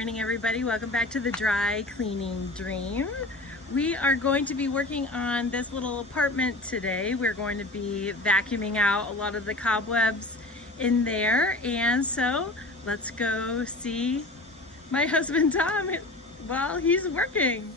morning, everybody. Welcome back to the Dry Cleaning Dream. We are going to be working on this little apartment today. We're going to be vacuuming out a lot of the cobwebs in there. And so let's go see my husband Tom while he's working.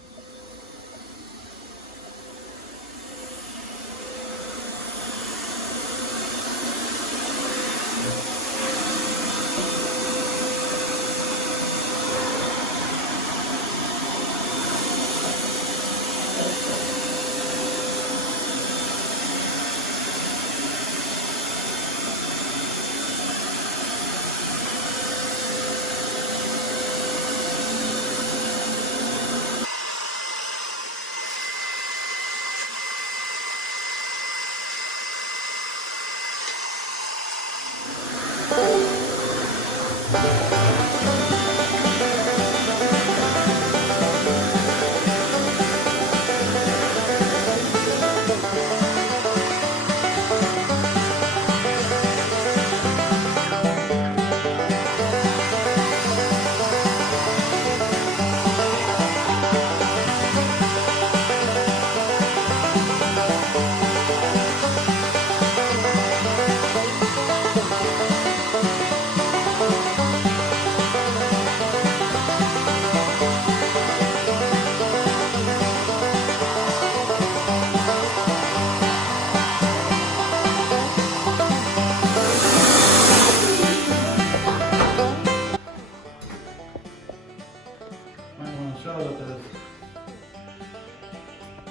Show that there's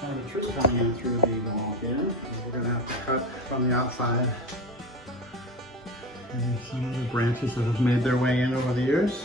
kind of a tree coming in through the wall here. We're going to have to cut from the outside. And some of the branches that have made their way in over the years.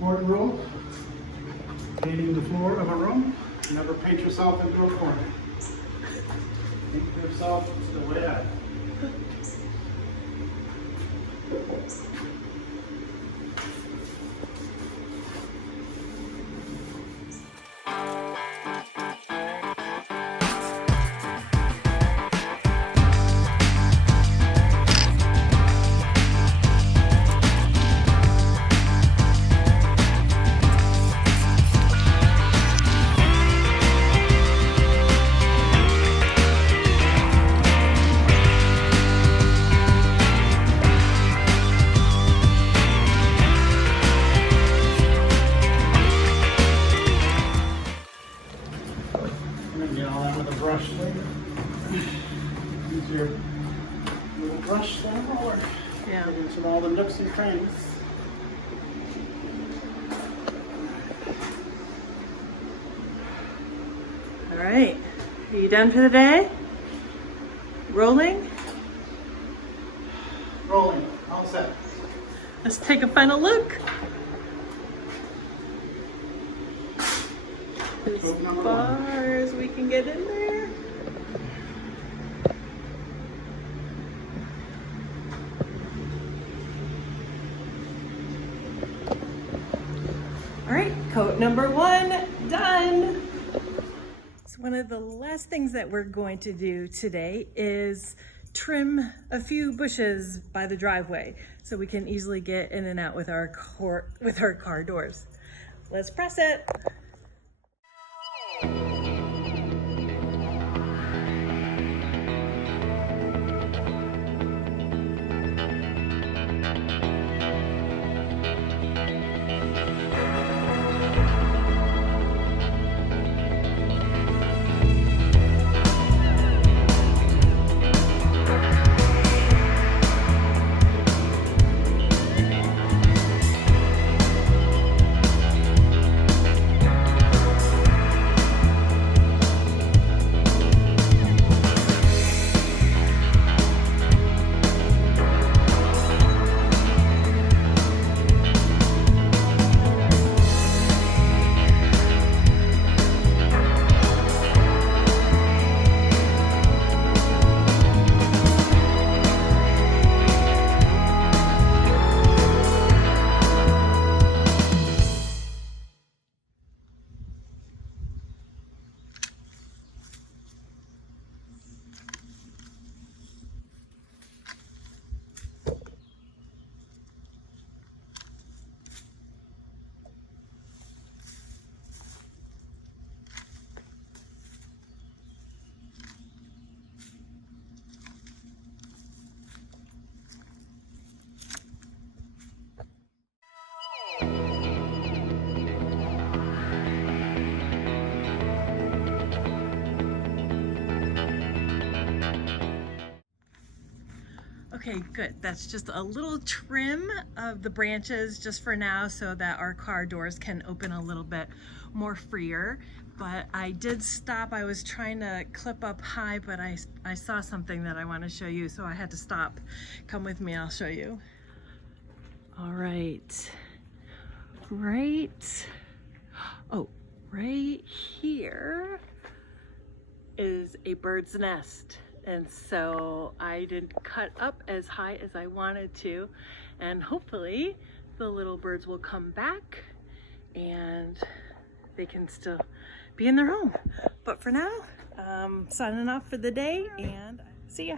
important rule, painting the floor of a room, never paint yourself into a corner. Paint yourself the way out. Get all that with a brush later. Use your little brush and roller. Yeah. Get into all the nooks and crannies. All right, are you done for the day? Rolling? Rolling. All set. Let's take a final look. As Coat number far one. as we can get in there. All right, coat number 1 done. So one of the last things that we're going to do today is trim a few bushes by the driveway so we can easily get in and out with our car doors. Let's press it. Okay, good. That's just a little trim of the branches just for now so that our car doors can open a little bit more freer. But I did stop. I was trying to clip up high, but I saw something that I want to show you, so I had to stop. Come with me, I'll show you. All right. Right here is a bird's nest. And so I didn't cut up as high as I wanted to, and hopefully the little birds will come back and they can still be in their home. But for now, signing off for the day, and see ya.